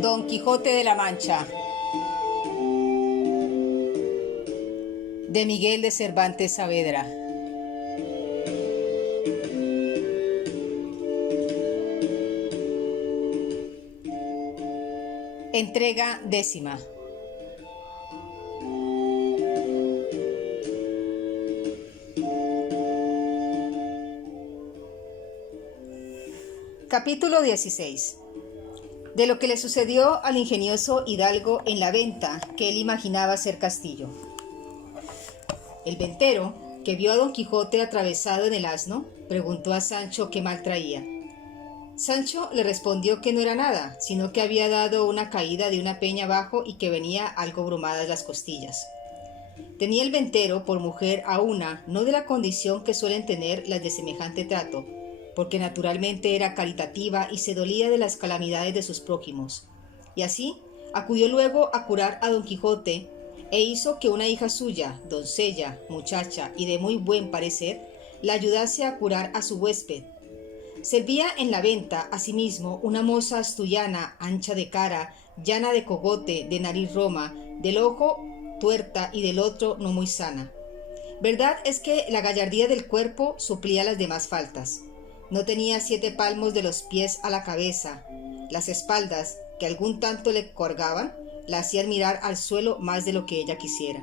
Don Quijote de la Mancha, de Miguel de Cervantes Saavedra. Entrega 10. Capítulo 16. De lo que le sucedió al ingenioso hidalgo en la venta que él imaginaba ser castillo. El ventero, que vio a Don Quijote atravesado en el asno, preguntó a Sancho qué mal traía. Sancho le respondió que no era nada, sino que había dado una caída de una peña abajo y que venía algo brumadas las costillas. Tenía el ventero por mujer a una, no de la condición que suelen tener las de semejante trato, porque naturalmente era caritativa y se dolía de las calamidades de sus prójimos. Y así acudió luego a curar a Don Quijote, e hizo que una hija suya, doncella, muchacha y de muy buen parecer, la ayudase a curar a su huésped. Servía en la venta, asimismo, una moza asturiana, ancha de cara, llana de cogote, de nariz roma, del ojo tuerta y del otro no muy sana. Verdad es que la gallardía del cuerpo suplía las demás faltas. No tenía 7 palmos de los pies a la cabeza. Las espaldas, que algún tanto le colgaban, la hacían mirar al suelo más de lo que ella quisiera.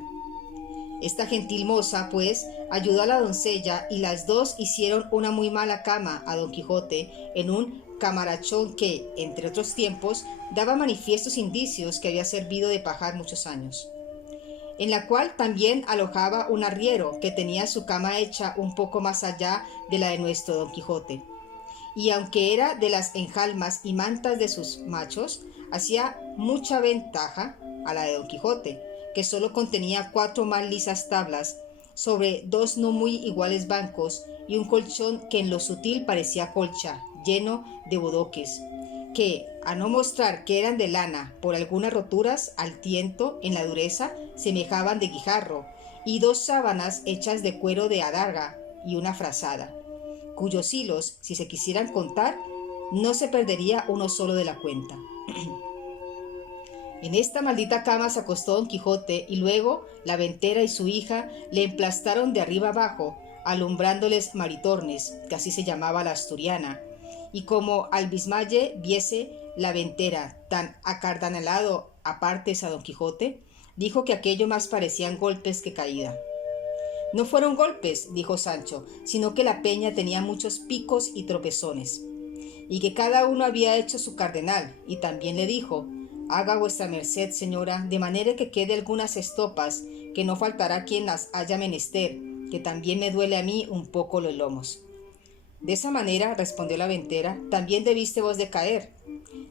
Esta gentil moza, pues, ayudó a la doncella y las dos hicieron una muy mala cama a Don Quijote en un camarachón que, entre otros tiempos, daba manifiestos indicios que había servido de pajar muchos años, en la cual también alojaba un arriero que tenía su cama hecha un poco más allá de la de nuestro Don Quijote, y aunque era de las enjalmas y mantas de sus machos, hacía mucha ventaja a la de Don Quijote, que solo contenía 4 mal lisas tablas, sobre 2 no muy iguales bancos, y un colchón que en lo sutil parecía colcha, lleno de bodoques, que, a no mostrar que eran de lana por algunas roturas al tiento en la dureza, semejaban de guijarro, y 2 sábanas hechas de cuero de adarga y una frazada, cuyos hilos, si se quisieran contar, no se perdería uno solo de la cuenta. En esta maldita cama se acostó Don Quijote y luego la ventera y su hija le emplastaron de arriba abajo, alumbrándoles Maritornes, que así se llamaba la asturiana, y como al bismaye viese la ventera tan acardanalado a partes a Don Quijote, dijo que aquello más parecían golpes que caída. No fueron golpes, dijo Sancho, sino que la peña tenía muchos picos y tropezones, y que cada uno había hecho su cardenal, y también le dijo: haga vuestra merced, señora, de manera que quede algunas estopas, que no faltará quien las haya menester, que también me duele a mí un poco los lomos. De esa manera, respondió la ventera, también debiste vos de caer.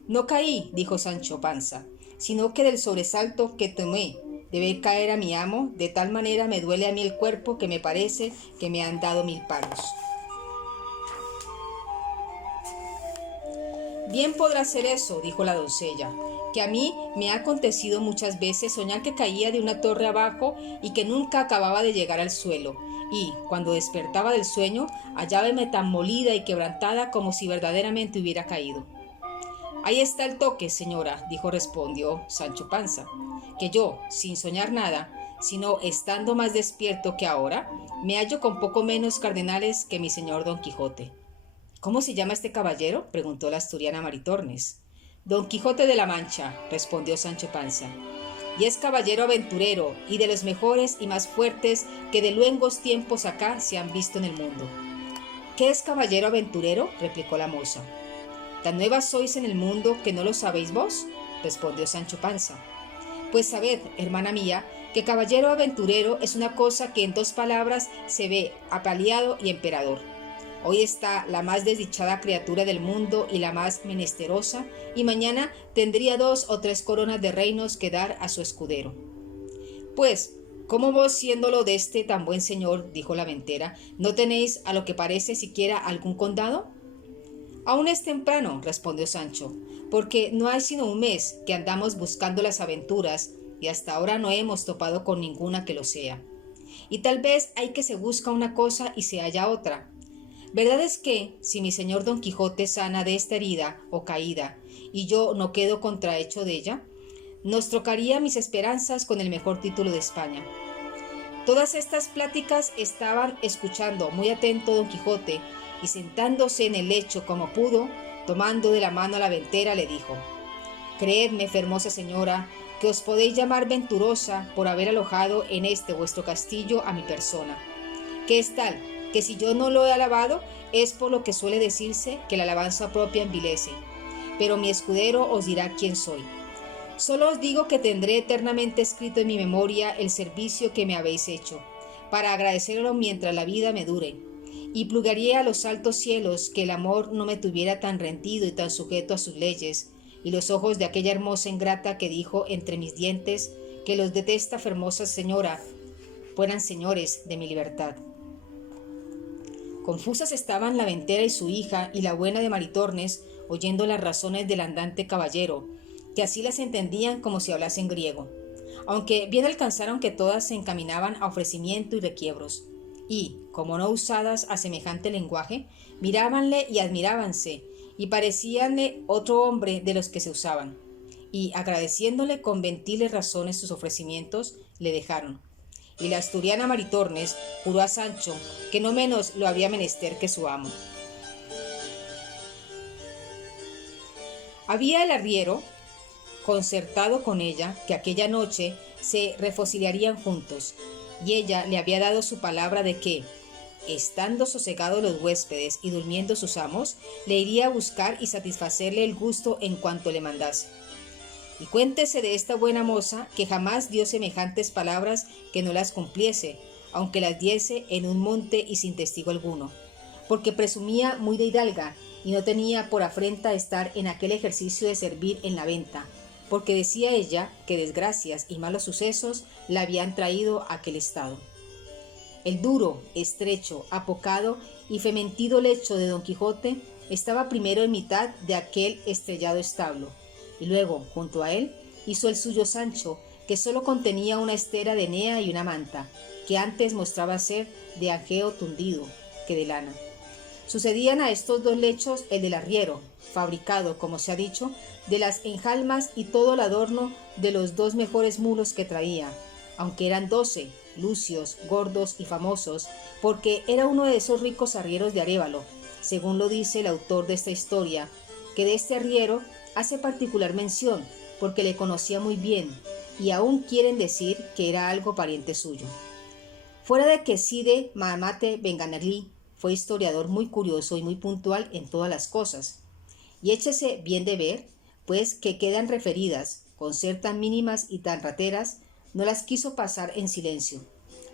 No caí, dijo Sancho Panza, sino que del sobresalto que tomé de ver caer a mi amo, de tal manera me duele a mí el cuerpo que me parece que me han dado 1000 palos. Bien podrá ser eso, dijo la doncella, que a mí me ha acontecido muchas veces soñar que caía de una torre abajo y que nunca acababa de llegar al suelo, y, cuando despertaba del sueño, hallábame tan molida y quebrantada como si verdaderamente hubiera caído. Ahí está el toque, señora, respondió Sancho Panza, que yo, sin soñar nada, sino estando más despierto que ahora, me hallo con poco menos cardenales que mi señor Don Quijote. ¿Cómo se llama este caballero?, preguntó la asturiana Maritornes. Don Quijote de la Mancha, respondió Sancho Panza, y es caballero aventurero y de los mejores y más fuertes que de luengos tiempos acá se han visto en el mundo. ¿Qué es caballero aventurero?, replicó la moza. ¿Tan nuevas sois en el mundo que no lo sabéis vos?, respondió Sancho Panza. Pues sabed, hermana mía, que caballero aventurero es una cosa que en 2 palabras se ve apaleado y emperador. Hoy está la más desdichada criatura del mundo y la más menesterosa, y mañana tendría 2 o 3 coronas de reinos que dar a su escudero. Pues, ¿cómo vos, siéndolo de este tan buen señor, dijo la ventera, no tenéis a lo que parece siquiera algún condado? Aún es temprano, respondió Sancho, porque no hay sino un mes que andamos buscando las aventuras y hasta ahora no hemos topado con ninguna que lo sea. Y tal vez hay que se busca una cosa y se halla otra. Verdad es que, si mi señor Don Quijote sana de esta herida o caída, y yo no quedo contrahecho de ella, nos trocaría mis esperanzas con el mejor título de España. Todas estas pláticas estaban escuchando muy atento Don Quijote, y sentándose en el lecho como pudo, tomando de la mano a la ventera, le dijo: Creedme, hermosa señora, que os podéis llamar venturosa por haber alojado en este vuestro castillo a mi persona, que es tal, que si yo no lo he alabado, es por lo que suele decirse que la alabanza propia envilece, pero mi escudero os dirá quién soy. Solo os digo que tendré eternamente escrito en mi memoria el servicio que me habéis hecho, para agradecerlo mientras la vida me dure, y plugaría a los altos cielos que el amor no me tuviera tan rendido y tan sujeto a sus leyes, y los ojos de aquella hermosa ingrata que dijo entre mis dientes que los de esta hermosa señora fueran señores de mi libertad. Confusas estaban la ventera y su hija y la buena de Maritornes, oyendo las razones del andante caballero, que así las entendían como si hablasen griego, aunque bien alcanzaron que todas se encaminaban a ofrecimiento y requiebros, y, como no usadas a semejante lenguaje, mirábanle y admirábanse, y parecíanle otro hombre de los que se usaban, y agradeciéndole con ventiles razones sus ofrecimientos, le dejaron. Y la asturiana Maritornes juró a Sancho que no menos lo había menester que su amo. Había el arriero concertado con ella que aquella noche se refociliarían juntos, y ella le había dado su palabra de que, estando sosegados los huéspedes y durmiendo sus amos, le iría a buscar y satisfacerle el gusto en cuanto le mandase. Y cuéntese de esta buena moza que jamás dio semejantes palabras que no las cumpliese, aunque las diese en un monte y sin testigo alguno, porque presumía muy de hidalga y no tenía por afrenta estar en aquel ejercicio de servir en la venta, porque decía ella que desgracias y malos sucesos la habían traído a aquel estado. El duro, estrecho, apocado y fementido lecho de Don Quijote estaba primero en mitad de aquel estrellado establo, y luego, junto a él, hizo el suyo Sancho, que sólo contenía una estera de enea y una manta, que antes mostraba ser de ajeo tundido que de lana. Sucedían a estos dos lechos el del arriero, fabricado, como se ha dicho, de las enjalmas y todo el adorno de los dos mejores mulos que traía, aunque eran 12, lucios, gordos y famosos, porque era uno de esos ricos arrieros de Arévalo, según lo dice el autor de esta historia, que de este arriero hace particular mención, porque le conocía muy bien, y aún quieren decir que era algo pariente suyo. Fuera de que Cide Hamete Bengalí fue historiador muy curioso y muy puntual en todas las cosas, y échese bien de ver, pues que quedan referidas, con ser tan mínimas y tan rateras, no las quiso pasar en silencio,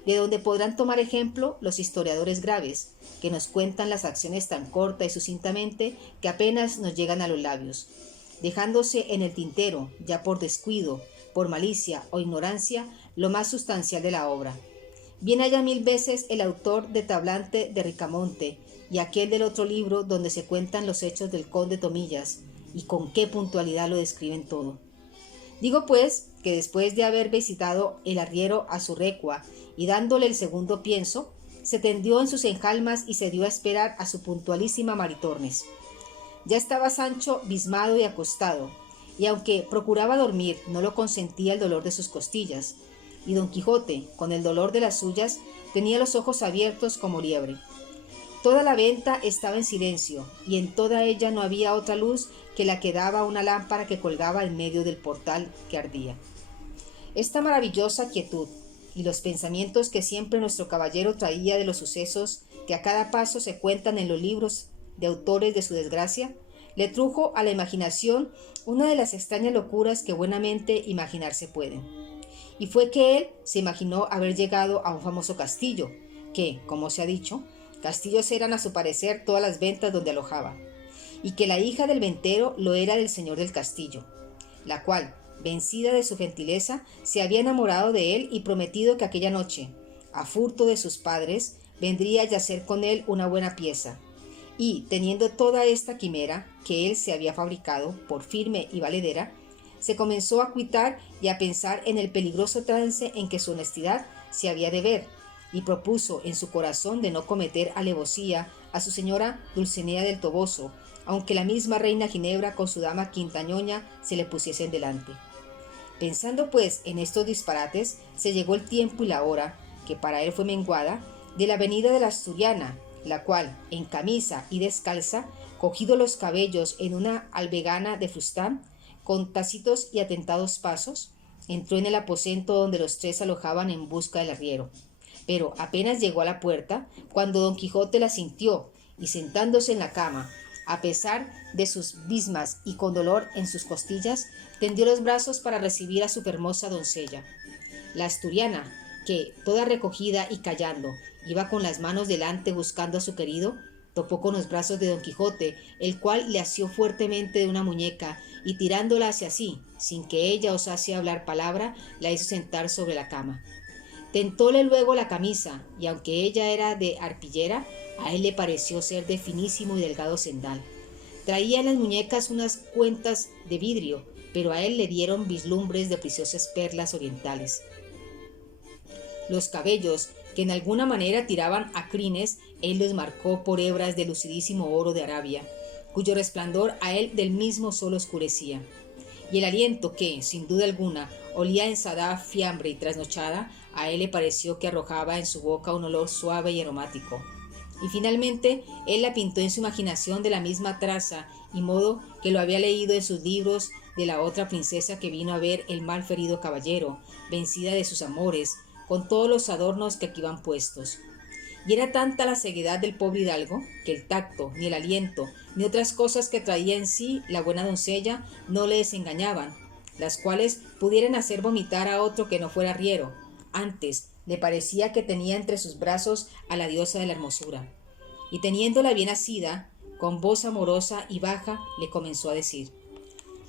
de donde podrán tomar ejemplo los historiadores graves, que nos cuentan las acciones tan corta y sucintamente que apenas nos llegan a los labios, dejándose en el tintero, ya por descuido, por malicia o ignorancia, lo más sustancial de la obra. Bien haya 1000 veces el autor de Tablante de Ricamonte y aquel del otro libro donde se cuentan los hechos del conde Tomillas, y con qué puntualidad lo describen todo. Digo pues que después de haber visitado el arriero a su recua y dándole el segundo pienso, se tendió en sus enjalmas y se dio a esperar a su puntualísima Maritornes. Ya estaba Sancho bizmado y acostado, y aunque procuraba dormir, no lo consentía el dolor de sus costillas, y Don Quijote, con el dolor de las suyas, tenía los ojos abiertos como liebre. Toda la venta estaba en silencio, y en toda ella no había otra luz que la que daba una lámpara que colgaba en medio del portal que ardía. Esta maravillosa quietud y los pensamientos que siempre nuestro caballero traía de los sucesos que a cada paso se cuentan en los libros de autores de su desgracia, le trujo a la imaginación una de las extrañas locuras que buenamente imaginarse pueden. Y fue que él se imaginó haber llegado a un famoso castillo, que, como se ha dicho, castillos eran a su parecer todas las ventas donde alojaba, y que la hija del ventero lo era del señor del castillo, la cual, vencida de su gentileza, se había enamorado de él y prometido que aquella noche, a furto de sus padres, vendría a yacer con él una buena pieza, y, teniendo toda esta quimera que él se había fabricado por firme y valedera, se comenzó a cuitar y a pensar en el peligroso trance en que su honestidad se había de ver, y propuso en su corazón de no cometer alevosía a su señora Dulcinea del Toboso, aunque la misma reina Ginebra con su dama Quintañoña se le pusiesen delante. Pensando pues en estos disparates, se llegó el tiempo y la hora, que para él fue menguada, de la venida de la asturiana, la cual, en camisa y descalza, cogido los cabellos en una albegana de fustán, con tácitos y atentados pasos, entró en el aposento donde los tres se alojaban en busca del arriero. Pero apenas llegó a la puerta, cuando don Quijote la sintió, y sentándose en la cama, a pesar de sus bismas y con dolor en sus costillas, tendió los brazos para recibir a su hermosa doncella. La asturiana, que, toda recogida y callando, iba con las manos delante buscando a su querido, topó con los brazos de don Quijote, el cual le asió fuertemente de una muñeca, y tirándola hacia sí, sin que ella osase hablar palabra, la hizo sentar sobre la cama. Tentóle luego la camisa, y aunque ella era de arpillera, a él le pareció ser de finísimo y delgado cendal. Traía en las muñecas unas cuentas de vidrio, pero a él le dieron vislumbres de preciosas perlas orientales. Los cabellos, que en alguna manera tiraban a crines, él los marcó por hebras de lucidísimo oro de Arabia, cuyo resplandor a él del mismo sol oscurecía. Y el aliento que, sin duda alguna, olía a ensada, fiambre y trasnochada, a él le pareció que arrojaba en su boca un olor suave y aromático. Y finalmente, él la pintó en su imaginación de la misma traza y modo que lo había leído en sus libros de la otra princesa que vino a ver el mal ferido caballero, vencida de sus amores, con todos los adornos que aquí van puestos. Y era tanta la ceguedad del pobre hidalgo, que el tacto, ni el aliento, ni otras cosas que traía en sí la buena doncella no le desengañaban, las cuales pudieran hacer vomitar a otro que no fuera arriero. Antes le parecía que tenía entre sus brazos a la diosa de la hermosura. Y teniéndola bien asida, con voz amorosa y baja, le comenzó a decir: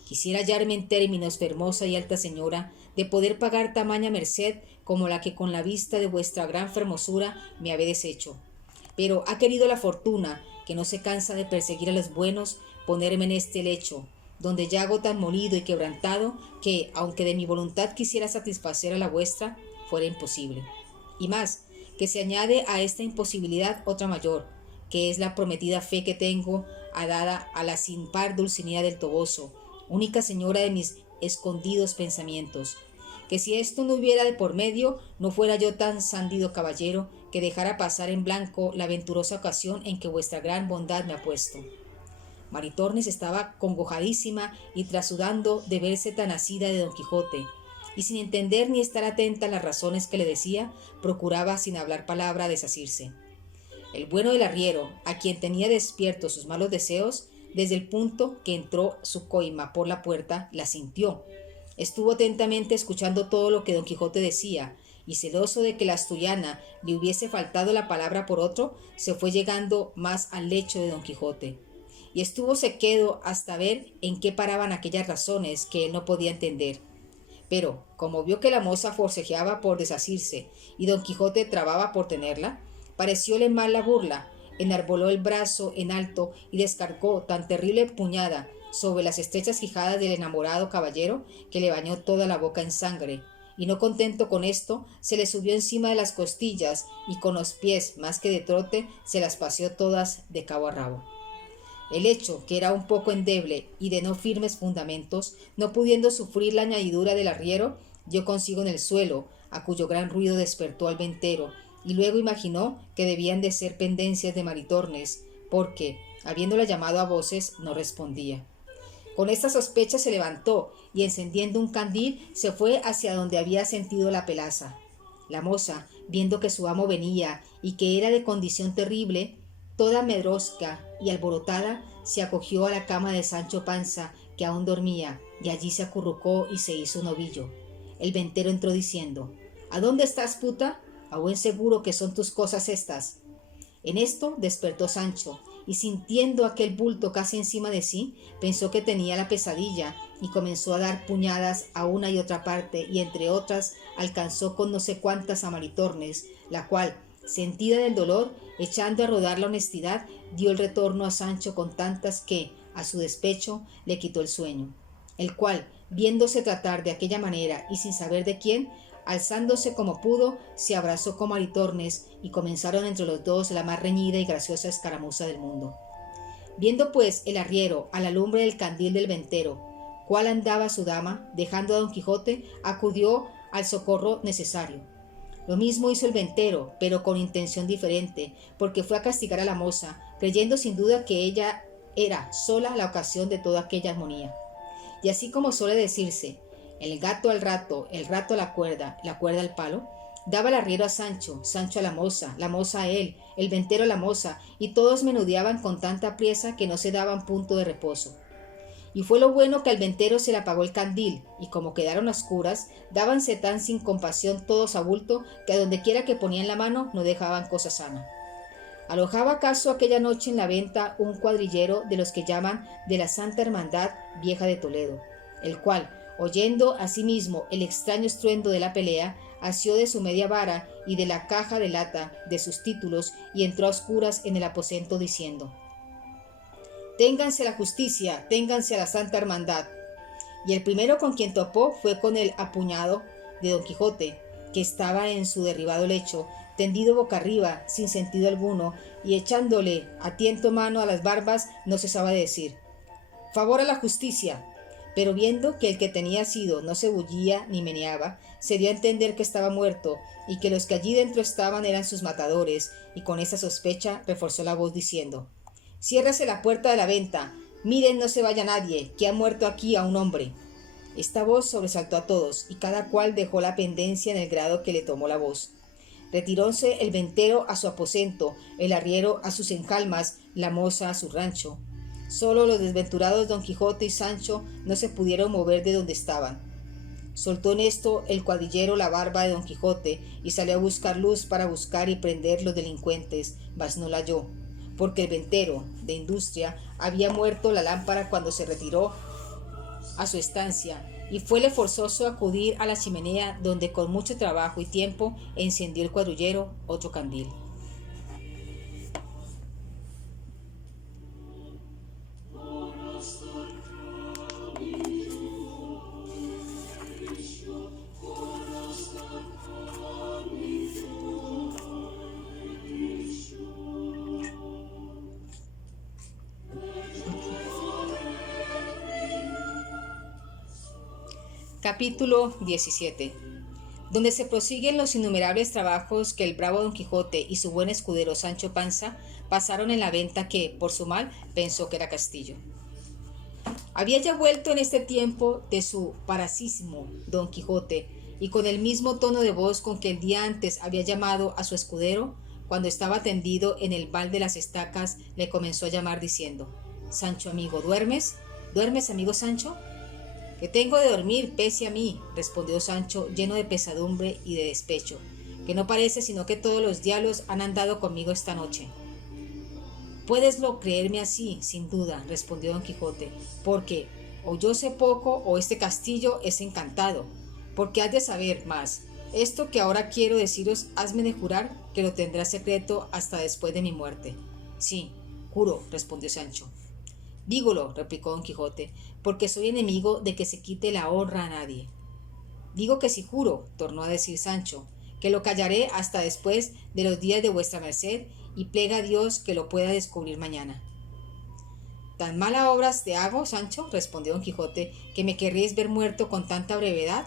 «Quisiera hallarme en términos, hermosa y alta señora, de poder pagar tamaña merced como la que con la vista de vuestra gran fermosura me habéis hecho. Pero ha querido la fortuna, que no se cansa de perseguir a los buenos, ponerme en este lecho, donde yago tan molido y quebrantado que, aunque de mi voluntad quisiera satisfacer a la vuestra, fuera imposible. Y más, que se añade a esta imposibilidad otra mayor, que es la prometida fe que tengo dada a la sin par Dulcinea del Toboso, única señora de mis escondidos pensamientos, que si esto no hubiera de por medio, no fuera yo tan sándido caballero que dejara pasar en blanco la venturosa ocasión en que vuestra gran bondad me ha puesto». Maritornes estaba congojadísima y trasudando de verse tan asida de don Quijote, y sin entender ni estar atenta a las razones que le decía, procuraba sin hablar palabra desasirse. El bueno del arriero, a quien tenía despiertos sus malos deseos, desde el punto que entró su coima por la puerta, la sintió. Estuvo atentamente escuchando todo lo que don Quijote decía, y celoso de que la asturiana le hubiese faltado la palabra por otro, se fue llegando más al lecho de don Quijote. Y estúvose quedo hasta ver en qué paraban aquellas razones que él no podía entender. Pero, como vio que la moza forcejeaba por desasirse y don Quijote trababa por tenerla, parecióle mal la burla, enarboló el brazo en alto y descargó tan terrible puñada sobre las estrechas quijadas del enamorado caballero que le bañó toda la boca en sangre, y no contento con esto, se le subió encima de las costillas y con los pies, más que de trote, se las paseó todas de cabo a rabo. El hecho, que era un poco endeble y de no firmes fundamentos, no pudiendo sufrir la añadidura del arriero, dio consigo en el suelo, a cuyo gran ruido despertó al ventero, y luego imaginó que debían de ser pendencias de Maritornes, porque, habiéndola llamado a voces, no respondía. Con esta sospecha se levantó, y encendiendo un candil, se fue hacia donde había sentido la pelaza. La moza, viendo que su amo venía, y que era de condición terrible, toda medrosca y alborotada, se acogió a la cama de Sancho Panza, que aún dormía, y allí se acurrucó y se hizo un ovillo. El ventero entró diciendo: «¿A dónde estás, puta? A buen seguro que son tus cosas estas». En esto despertó Sancho, y sintiendo aquel bulto casi encima de sí, pensó que tenía la pesadilla, y comenzó a dar puñadas a una y otra parte, y entre otras alcanzó con no sé cuántas a Maritornes, la cual, sentida del dolor, echando a rodar la honestidad, dio el retorno a Sancho con tantas que, a su despecho, le quitó el sueño, el cual, viéndose tratar de aquella manera y sin saber de quién, Alzándose como pudo, se abrazó como Maritornes y comenzaron entre los dos la más reñida y graciosa escaramuza del mundo. Viendo pues el arriero a la lumbre del candil del ventero cuál andaba su dama, dejando a Don Quijote, acudió al socorro necesario. Lo mismo hizo el ventero, pero con intención diferente, porque fue a castigar a la moza, creyendo sin duda que ella era sola la ocasión de toda aquella armonía. Y así como suele decirse, el gato al rato, el rato a la cuerda al palo, daba el arriero a Sancho, Sancho a la moza a él, el ventero a la moza, y todos menudeaban con tanta priesa que no se daban punto de reposo. Y fue lo bueno que al ventero se le apagó el candil, y como quedaron a oscuras, dábanse tan sin compasión todos a bulto, que a donde quiera que ponían la mano no dejaban cosa sana. Alojaba acaso aquella noche en la venta un cuadrillero de los que llaman de la Santa Hermandad Vieja de Toledo, el cual, oyendo asimismo el extraño estruendo de la pelea, asió de su media vara y de la caja de lata de sus títulos y entró a oscuras en el aposento diciendo: «Ténganse la justicia, ténganse a la Santa Hermandad». Y el primero con quien topó fue con el apuñado de Don Quijote, que estaba en su derribado lecho, tendido boca arriba, sin sentido alguno, y echándole a tiento mano a las barbas, no cesaba de decir: «Favor a la justicia». Pero viendo que el que tenía sido no se bullía ni meneaba, se dio a entender que estaba muerto, y que los que allí dentro estaban eran sus matadores, y con esa sospecha reforzó la voz diciendo: «Ciérrase la puerta de la venta, miren no se vaya nadie, que ha muerto aquí a un hombre». Esta voz sobresaltó a todos, y cada cual dejó la pendencia en el grado que le tomó la voz. Retiróse el ventero a su aposento, el arriero a sus encalmas, la moza a su rancho. Solo los desventurados Don Quijote y Sancho no se pudieron mover de donde estaban. Soltó en esto el cuadrillero la barba de Don Quijote y salió a buscar luz para buscar y prender los delincuentes, mas no la halló, porque el ventero, de industria, había muerto la lámpara cuando se retiró a su estancia, y fuele forzoso acudir a la chimenea, donde con mucho trabajo y tiempo encendió el cuadrillero otro candil. Capítulo 17, donde se prosiguen los innumerables trabajos que el bravo Don Quijote y su buen escudero Sancho Panza pasaron en la venta que, por su mal, pensó que era castillo. Había ya vuelto en este tiempo de su paroxismo Don Quijote, y con el mismo tono de voz con que el día antes había llamado a su escudero, cuando estaba tendido en el val de las estacas, le comenzó a llamar diciendo: «Sancho amigo, ¿duermes? ¿Duermes, amigo Sancho?». «Que tengo de dormir, pese a mí», respondió Sancho, lleno de pesadumbre y de despecho, «que no parece sino que todos los diablos han andado conmigo esta noche». «Puedeslo creerme así, sin duda», respondió Don Quijote, «porque o yo sé poco o este castillo es encantado, porque has de saber más. Esto que ahora quiero deciros, hazme de jurar que lo tendrás secreto hasta después de mi muerte». «Sí, juro», respondió Sancho. «Dígolo», replicó Don Quijote, «porque soy enemigo de que se quite la honra a nadie». «Digo que si juro», tornó a decir Sancho, «que lo callaré hasta después de los días de vuestra merced, y plega a Dios que lo pueda descubrir mañana». «¿Tan mala obras te hago, Sancho?», respondió Don Quijote, «que me querréis ver muerto con tanta brevedad».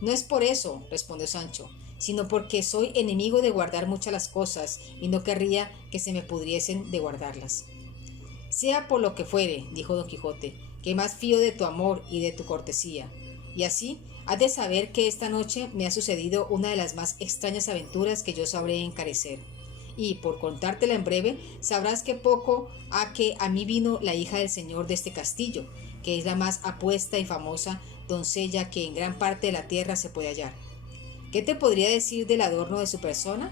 «No es por eso», respondió Sancho, «sino porque soy enemigo de guardar muchas las cosas, y no querría que se me pudriesen de guardarlas». «Sea por lo que fuere», dijo Don Quijote, «que más fío de tu amor y de tu cortesía. Y así has de saber que esta noche me ha sucedido una de las más extrañas aventuras que yo sabré encarecer. Y, por contártela en breve, sabrás que poco ha que a mí vino la hija del señor de este castillo, que es la más apuesta y famosa doncella que en gran parte de la tierra se puede hallar. ¿Qué te podría decir del adorno de su persona?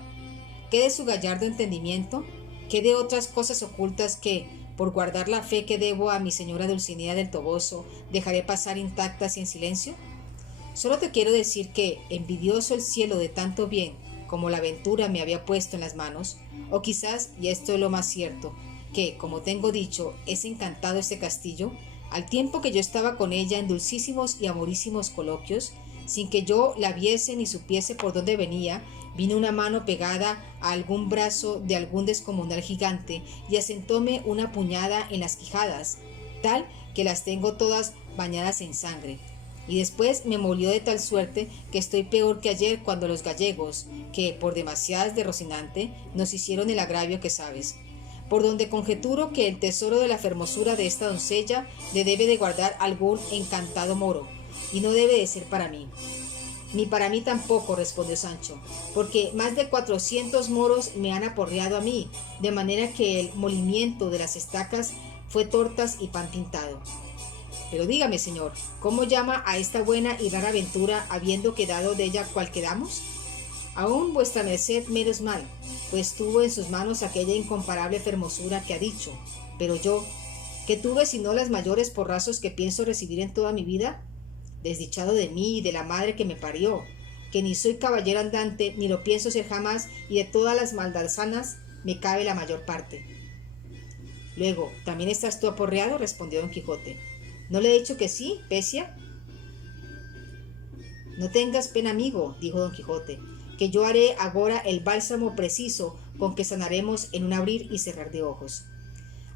¿Qué de su gallardo entendimiento? ¿Qué de otras cosas ocultas que, por guardar la fe que debo a mi señora Dulcinea del Toboso, dejaré pasar intactas y en silencio? Solo te quiero decir que, envidioso el cielo de tanto bien como la aventura me había puesto en las manos, o quizás, y esto es lo más cierto, que, como tengo dicho, es encantado este castillo, al tiempo que yo estaba con ella en dulcísimos y amorísimos coloquios, sin que yo la viese ni supiese por dónde venía, vino una mano pegada a algún brazo de algún descomunal gigante y asentóme una puñada en las quijadas, tal que las tengo todas bañadas en sangre. Y después me molió de tal suerte que estoy peor que ayer cuando los gallegos, que por demasiadas de Rocinante, nos hicieron el agravio que sabes. Por donde conjeturo que el tesoro de la fermosura de esta doncella le debe de guardar algún encantado moro, y no debe de ser para mí. Ni para mí tampoco, respondió Sancho, porque más de 400 moros me han aporreado a mí, de manera que el molimiento de las estacas fue tortas y pan pintado. Pero dígame, señor, ¿cómo llama a esta buena y rara aventura, habiendo quedado de ella cual quedamos? Aún vuestra merced menos mal, pues tuvo en sus manos aquella incomparable fermosura que ha dicho. Pero yo, ¿qué tuve sino las mayores porrazos que pienso recibir en toda mi vida? Desdichado de mí y de la madre que me parió, que ni soy caballero andante, ni lo pienso ser jamás, y de todas las maldazanas me cabe la mayor parte. Luego, ¿también estás tú aporreado?, respondió don Quijote. ¿No le he dicho que sí, Pecia? No tengas pena, amigo, dijo don Quijote, que yo haré agora el bálsamo preciso con que sanaremos en un abrir y cerrar de ojos.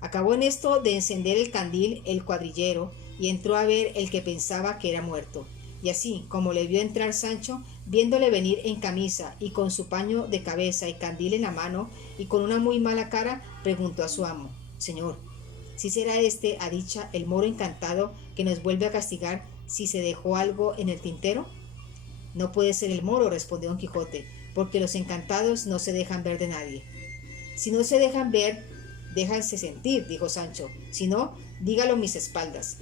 Acabó en esto de encender el candil el cuadrillero y entró a ver el que pensaba que era muerto. Y así como le vio entrar Sancho, viéndole venir en camisa y con su paño de cabeza y candil en la mano y con una muy mala cara, preguntó a su amo: Señor, ¿si será este, a dicha, el moro encantado que nos vuelve a castigar si se dejó algo en el tintero? No puede ser el moro, respondió don Quijote, porque los encantados no se dejan ver de nadie. Si no se dejan ver, déjanse sentir, dijo Sancho. Si no, dígalo mis espaldas.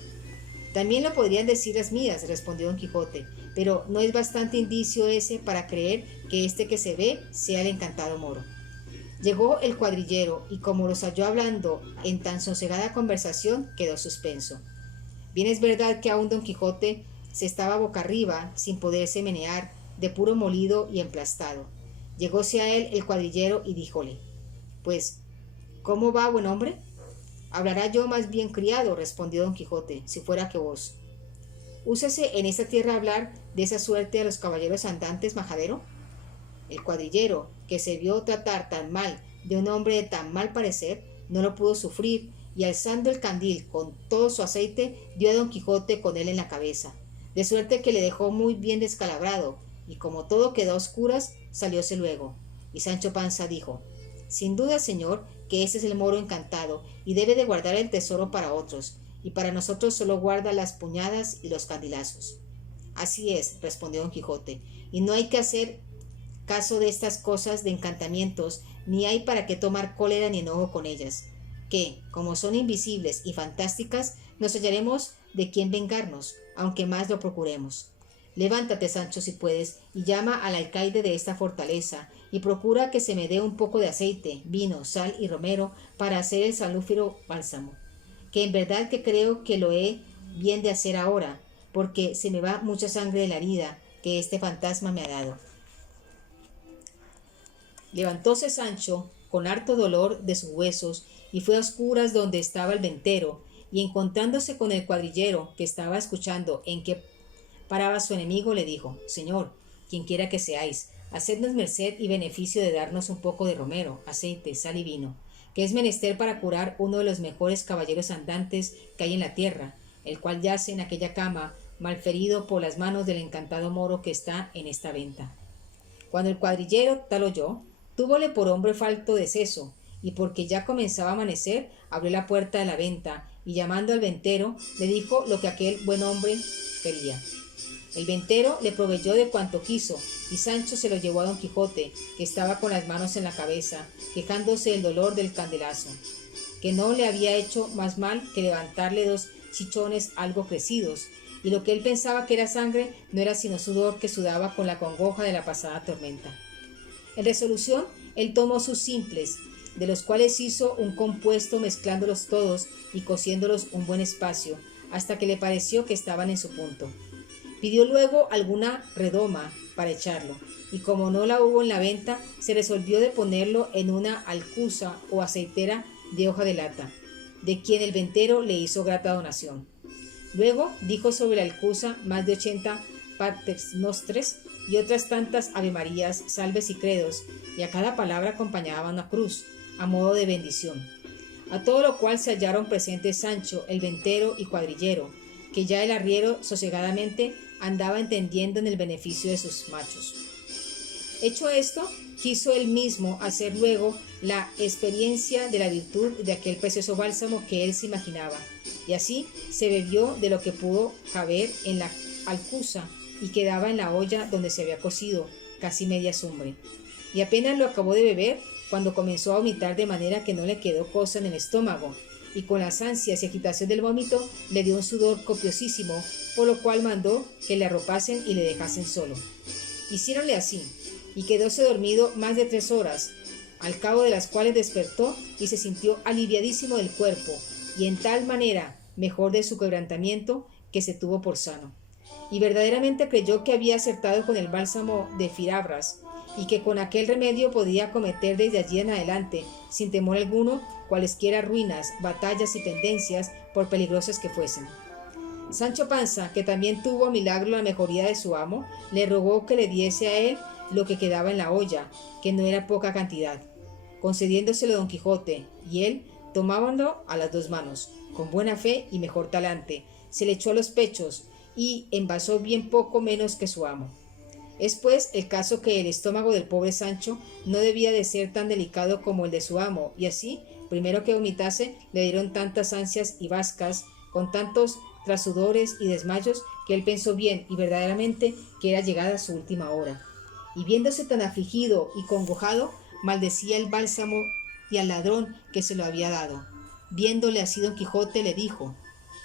También lo podrían decir las mías, respondió don Quijote, pero no es bastante indicio ese para creer que este que se ve sea el encantado moro. Llegó el cuadrillero y como los halló hablando en tan sosegada conversación, quedó suspenso. Bien es verdad que aún don Quijote se estaba boca arriba, sin poderse menear, de puro molido y emplastado. Llegóse a él el cuadrillero y díjole: Pues, ¿cómo va, buen hombre? Hablará yo más bien criado, respondió don Quijote, si fuera que vos. ¿Úsese en esta tierra hablar de esa suerte a los caballeros andantes, majadero? El cuadrillero, que se vio tratar tan mal de un hombre de tan mal parecer, no lo pudo sufrir, y alzando el candil con todo su aceite, dio a don Quijote con él en la cabeza, de suerte que le dejó muy bien descalabrado, y como todo quedó a oscuras, salióse luego. Y Sancho Panza dijo: Sin duda, señor, que ese es el moro encantado, y debe de guardar el tesoro para otros, y para nosotros solo guarda las puñadas y los candilazos. Así es, respondió don Quijote, y no hay que hacer caso de estas cosas de encantamientos, ni hay para qué tomar cólera ni enojo con ellas, que, como son invisibles y fantásticas, nos hallaremos de quién vengarnos, aunque más lo procuremos. Levántate, Sancho, si puedes, y llama al alcaide de esta fortaleza, y procura que se me dé un poco de aceite, vino, sal y romero para hacer el salúfero bálsamo, que en verdad que creo que lo he bien de hacer ahora, porque se me va mucha sangre de la herida que este fantasma me ha dado. Levantóse Sancho con harto dolor de sus huesos y fue a oscuras donde estaba el ventero, y encontrándose con el cuadrillero que estaba escuchando en qué paraba su enemigo, le dijo: Señor, quien quiera que seáis, hacednos merced y beneficio de darnos un poco de romero, aceite, sal y vino, que es menester para curar uno de los mejores caballeros andantes que hay en la tierra, el cual yace en aquella cama, malferido por las manos del encantado moro que está en esta venta. Cuando el cuadrillero tal oyó, túvole por hombre falto de seso, y porque ya comenzaba a amanecer, abrió la puerta de la venta, y llamando al ventero, le dijo lo que aquel buen hombre quería. El ventero le proveyó de cuanto quiso, y Sancho se lo llevó a don Quijote, que estaba con las manos en la cabeza, quejándose del dolor del candelazo, que no le había hecho más mal que levantarle 2 chichones algo crecidos, y lo que él pensaba que era sangre no era sino sudor que sudaba con la congoja de la pasada tormenta. En resolución, él tomó sus simples, de los cuales hizo un compuesto mezclándolos todos y cociéndolos un buen espacio, hasta que le pareció que estaban en su punto. Pidió luego alguna redoma para echarlo, y como no la hubo en la venta, se resolvió de ponerlo en una alcuza o aceitera de hoja de lata, de quien el ventero le hizo grata donación. Luego dijo sobre la alcuza más de 80 Pater Nostres y otras tantas avemarías, salves y credos, y a cada palabra acompañaba una cruz, a modo de bendición. A todo lo cual se hallaron presentes Sancho, el ventero y cuadrillero, que ya el arriero sosegadamente andaba entendiendo en el beneficio de sus machos. Hecho esto, quiso él mismo hacer luego la experiencia de la virtud de aquel precioso bálsamo que él se imaginaba, y así se bebió de lo que pudo caber en la alcuza y quedaba en la olla donde se había cocido, casi media azumbre. Y apenas lo acabó de beber, cuando comenzó a vomitar de manera que no le quedó cosa en el estómago, y con las ansias y agitación del vómito le dio un sudor copiosísimo, por lo cual mandó que le arropasen y le dejasen solo. Hiciéronle así, y quedóse dormido más de 3 horas, al cabo de las cuales despertó y se sintió aliviadísimo del cuerpo, y en tal manera mejor de su quebrantamiento que se tuvo por sano. Y verdaderamente creyó que había acertado con el bálsamo de Firabras, y que con aquel remedio podía acometer desde allí en adelante, sin temor alguno, cualesquiera ruinas, batallas y pendencias, por peligrosas que fuesen. Sancho Panza, que también tuvo a milagro la mejoría de su amo, le rogó que le diese a él lo que quedaba en la olla, que no era poca cantidad, concediéndoselo Don Quijote, y él, tomándolo a las 2 manos, con buena fe y mejor talante, se le echó a los pechos, y envasó bien poco menos que su amo. Es pues el caso que el estómago del pobre Sancho no debía de ser tan delicado como el de su amo, y así, primero que vomitase, le dieron tantas ansias y vascas, con tantos trasudores y desmayos, que él pensó bien y verdaderamente que era llegada su última hora. Y viéndose tan afligido y congojado, maldecía el bálsamo y al ladrón que se lo había dado. Viéndole así Don Quijote le dijo: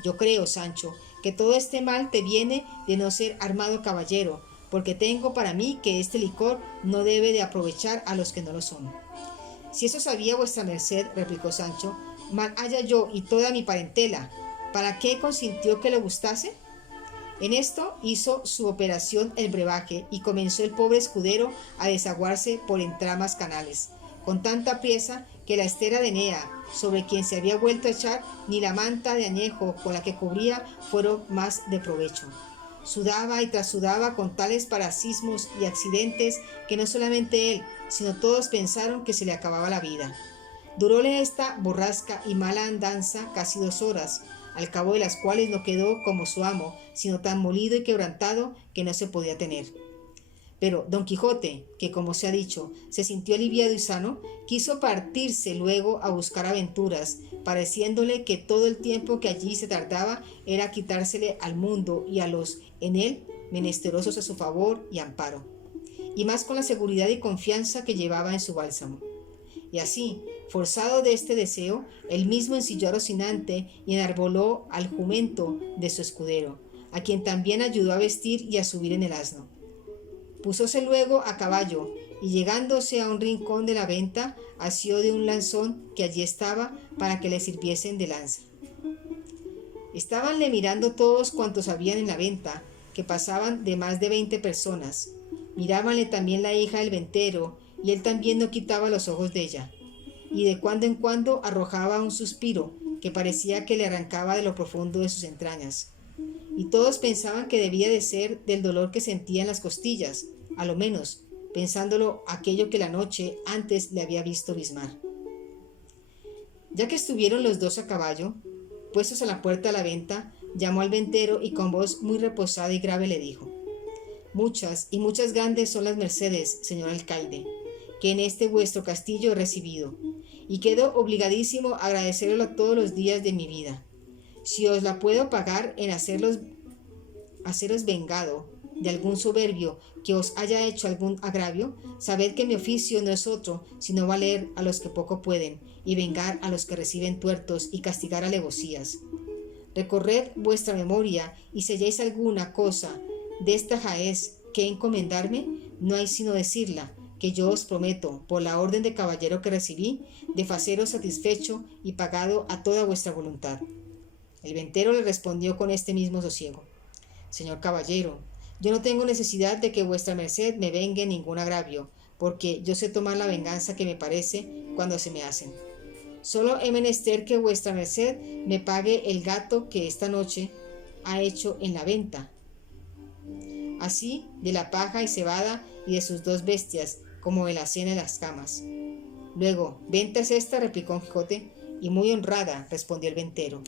yo creo, Sancho, que todo este mal te viene de no ser armado caballero, porque tengo para mí que este licor no debe de aprovechar a los que no lo son. Si eso sabía vuestra merced, replicó Sancho, mal haya yo y toda mi parentela, ¿para qué consintió que le gustase? En esto hizo su operación el brebaje y comenzó el pobre escudero a desaguarse por entramas canales, con tanta priesa que la estera de Enea, sobre quien se había vuelto a echar, ni la manta de añejo con la que cubría fueron más de provecho. Sudaba y trasudaba con tales parasismos y accidentes que no solamente él, sino todos pensaron que se le acababa la vida. Duróle esta borrasca y mala andanza casi 2 horas, al cabo de las cuales no quedó como su amo, sino tan molido y quebrantado que no se podía tener. Pero Don Quijote, que como se ha dicho, se sintió aliviado y sano, quiso partirse luego a buscar aventuras, pareciéndole que todo el tiempo que allí se tardaba era quitársele al mundo y a los en él menesterosos a su favor y amparo, y más con la seguridad y confianza que llevaba en su bálsamo. Y así, forzado de este deseo, él mismo ensilló a Rocinante y enarboló al jumento de su escudero, a quien también ayudó a vestir y a subir en el asno. Púsose luego a caballo, y llegándose a un rincón de la venta, asió de un lanzón que allí estaba para que le sirviesen de lanza. Estábanle mirando todos cuantos habían en la venta, que pasaban de más de 20 personas. Mirábanle también la hija del ventero, y él también no quitaba los ojos de ella, y de cuando en cuando arrojaba un suspiro que parecía que le arrancaba de lo profundo de sus entrañas. Y todos pensaban que debía de ser del dolor que sentía en las costillas, a lo menos, pensándolo aquello que la noche antes le había visto bismar. Ya que estuvieron los 2 a caballo, puestos a la puerta de la venta, llamó al ventero y con voz muy reposada y grave le dijo: muchas y muchas grandes son las mercedes, señor alcaide, que en este vuestro castillo he recibido, y quedo obligadísimo a agradecerlo todos los días de mi vida. Si os la puedo pagar en haceros vengado de algún soberbio que os haya hecho algún agravio, sabed que mi oficio no es otro sino valer a los que poco pueden, y vengar a los que reciben tuertos, y castigar alevosías. Recorred vuestra memoria, y si halláis alguna cosa de esta jaez que encomendarme, no hay sino decirla, que yo os prometo, por la orden de caballero que recibí, de faceros satisfecho y pagado a toda vuestra voluntad. El ventero le respondió con este mismo sosiego: señor caballero, yo no tengo necesidad de que vuestra merced me vengue ningún agravio, porque yo sé tomar la venganza que me parece cuando se me hacen. Solo he menester que vuestra merced me pague el gato que esta noche ha hecho en la venta. así de la paja y cebada y de sus 2 bestias, como de la cena y las camas. Luego, venta es esta, replicó Don Quijote, y muy honrada, respondió el ventero.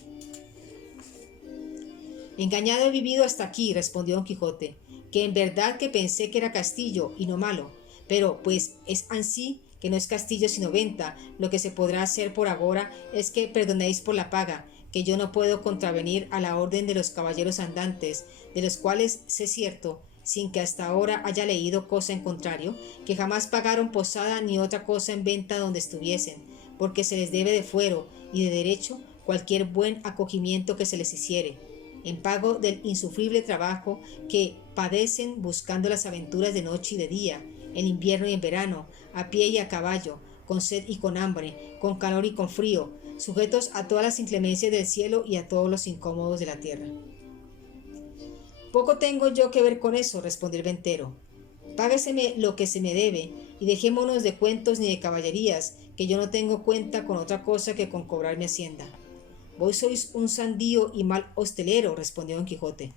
Engañado he vivido hasta aquí, respondió Don Quijote, que en verdad que pensé que era castillo y no malo, pero pues es ansí que no es castillo sino venta, lo que se podrá hacer por agora es que perdonéis por la paga, que yo no puedo contravenir a la orden de los caballeros andantes, de los cuales sé cierto, sin que hasta ahora haya leído cosa en contrario, que jamás pagaron posada ni otra cosa en venta donde estuviesen, porque se les debe de fuero y de derecho cualquier buen acogimiento que se les hiciere, en pago del insufrible trabajo que padecen buscando las aventuras de noche y de día, en invierno y en verano, a pie y a caballo, con sed y con hambre, con calor y con frío, sujetos a todas las inclemencias del cielo y a todos los incómodos de la tierra. Poco tengo yo que ver con eso, respondió el ventero. Págueseme lo que se me debe, y dejémonos de cuentos ni de caballerías, que yo no tengo cuenta con otra cosa que con cobrar mi hacienda. Vos sois un sandío y mal hostelero, respondió Don Quijote,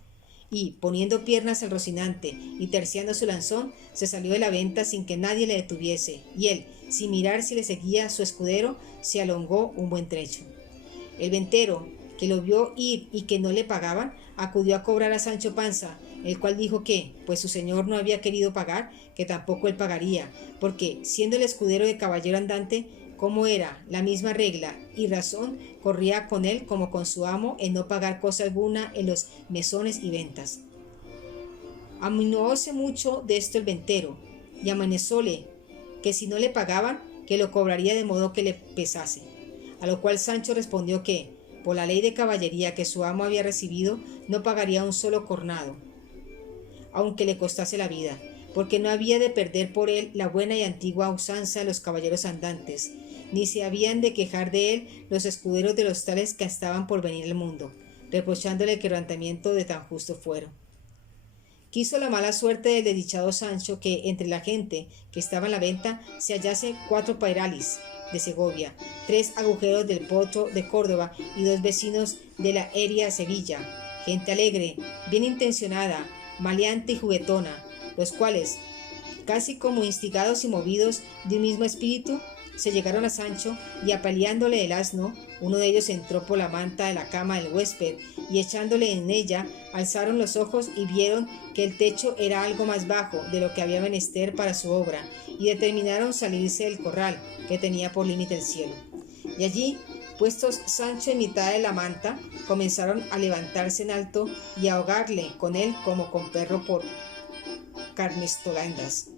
y, poniendo piernas al Rocinante y terciando su lanzón, se salió de la venta sin que nadie le detuviese, y él, sin mirar si le seguía su escudero, se alongó un buen trecho. El ventero, que lo vio ir y que no le pagaban, acudió a cobrar a Sancho Panza, el cual dijo que, pues su señor no había querido pagar, que tampoco él pagaría, porque, siendo el escudero de caballero andante, como era la misma regla y razón, corría con él como con su amo en no pagar cosa alguna en los mesones y ventas. Aminóse mucho de esto el ventero, y amenazóle que si no le pagaban, que lo cobraría de modo que le pesase. A lo cual Sancho respondió que, por la ley de caballería que su amo había recibido, no pagaría un solo cornado, aunque le costase la vida, porque no había de perder por él la buena y antigua usanza de los caballeros andantes, ni se habían de quejar de él los escuderos de los tales que estaban por venir al mundo, reprochándole el quebrantamiento de tan justo fuero. Quiso la mala suerte del desdichado Sancho que entre la gente que estaba en la venta se hallase 4 pairalis de Segovia, 3 agujeros del Potro de Córdoba y 2 vecinos de la Eria Sevilla, gente alegre, bien intencionada, maleante y juguetona, los cuales, casi como instigados y movidos de un mismo espíritu, se llegaron a Sancho y apaleándole el asno, uno de ellos entró por la manta de la cama del huésped y echándole en ella, alzaron los ojos y vieron que el techo era algo más bajo de lo que había menester para su obra y determinaron salirse del corral que tenía por límite el cielo. Y allí, puestos Sancho en mitad de la manta, comenzaron a levantarse en alto y a ahogarle con él como con perro por carnestolandas.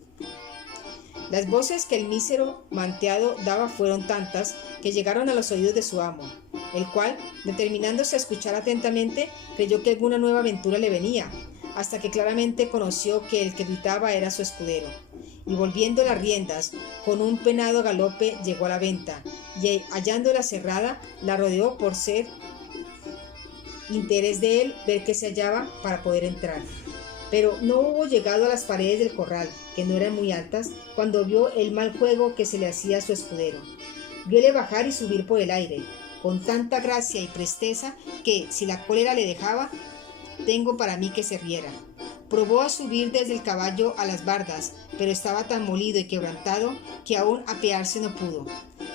Las voces que el mísero manteado daba fueron tantas que llegaron a los oídos de su amo, el cual, determinándose a escuchar atentamente, creyó que alguna nueva aventura le venía, hasta que claramente conoció que el que gritaba era su escudero, y volviendo las riendas, con un penado galope llegó a la venta, y hallándola cerrada, la rodeó por ser interés de él ver que se hallaba para poder entrar. Pero no hubo llegado a las paredes del corral, que no eran muy altas, cuando vio el mal juego que se le hacía a su escudero. Viole bajar y subir por el aire, con tanta gracia y presteza que, si la cólera le dejaba, tengo para mí que se riera. Probó a subir desde el caballo a las bardas, pero estaba tan molido y quebrantado que aún apearse no pudo.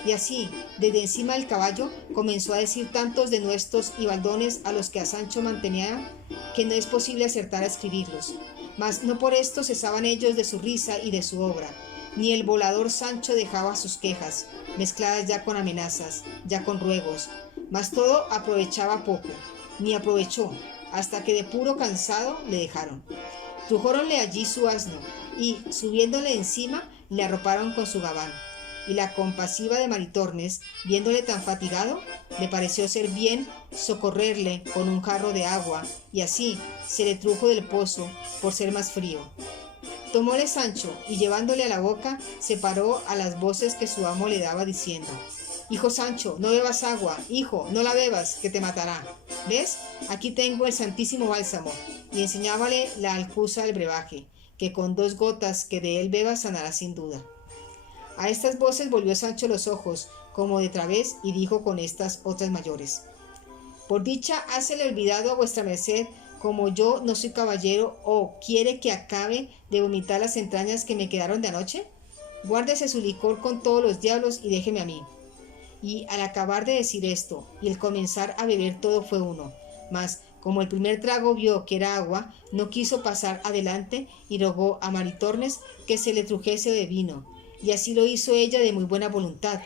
Y así, desde encima del caballo, comenzó a decir tantos denuestos y baldones a los que a Sancho mantenía que no es posible acertar a escribirlos. Mas no por esto cesaban ellos de su risa y de su obra, ni el volador Sancho dejaba sus quejas, mezcladas ya con amenazas, ya con ruegos, mas todo aprovechaba poco, ni aprovechó, hasta que de puro cansado le dejaron. Trujóronle allí su asno, y, subiéndole encima, le arroparon con su gabán. Y la compasiva de Maritornes, viéndole tan fatigado, le pareció ser bien socorrerle con un jarro de agua, y así se le trujo del pozo por ser más frío. Tomóle Sancho, y llevándole a la boca, se paró a las voces que su amo le daba diciendo: «Hijo Sancho, no bebas agua, hijo, no la bebas, que te matará. ¿Ves? Aquí tengo el santísimo bálsamo», y enseñábale la alcuza del brebaje, que con 2 gotas que de él beba sanará sin duda. A estas voces volvió Sancho los ojos, como de través, y dijo con estas otras mayores: «Por dicha, hácele olvidado a vuestra merced como yo no soy caballero, o quiere que acabe de vomitar las entrañas que me quedaron de anoche? Guárdese su licor con todos los diablos y déjeme a mí. Y al acabar de decir esto, y el comenzar a beber todo fue uno. Mas, como el primer trago vio que era agua, no quiso pasar adelante y rogó a Maritornes que se le trujese de vino. Y así lo hizo ella de muy buena voluntad,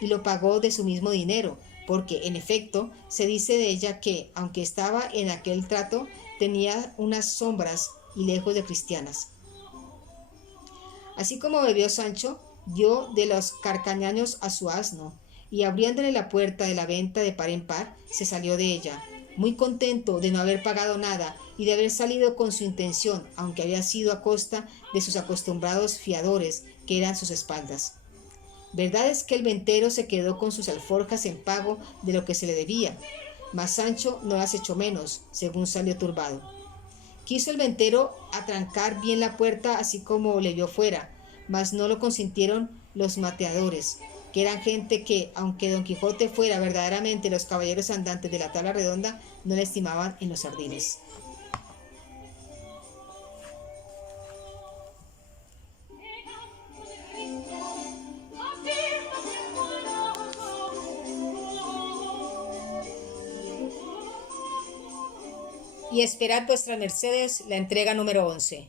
y lo pagó de su mismo dinero, porque, en efecto, se dice de ella que, aunque estaba en aquel trato, tenía unas sombras y lejos de cristianas. Así como bebió Sancho, dio de los carcañaños a su asno, y abriéndole la puerta de la venta de par en par, se salió de ella, muy contento de no haber pagado nada y de haber salido con su intención, aunque había sido a costa de sus acostumbrados fiadores, que eran sus espaldas. Verdad es que el ventero se quedó con sus alforjas en pago de lo que se le debía, mas Sancho no las echó menos, según salió turbado. Quiso el ventero atrancar bien la puerta así como le vio fuera, mas no lo consintieron los mateadores, que eran gente que, aunque Don Quijote fuera verdaderamente los caballeros andantes de la tabla redonda, no le estimaban en los ardiles. Y esperad vuestras mercedes la entrega número 11.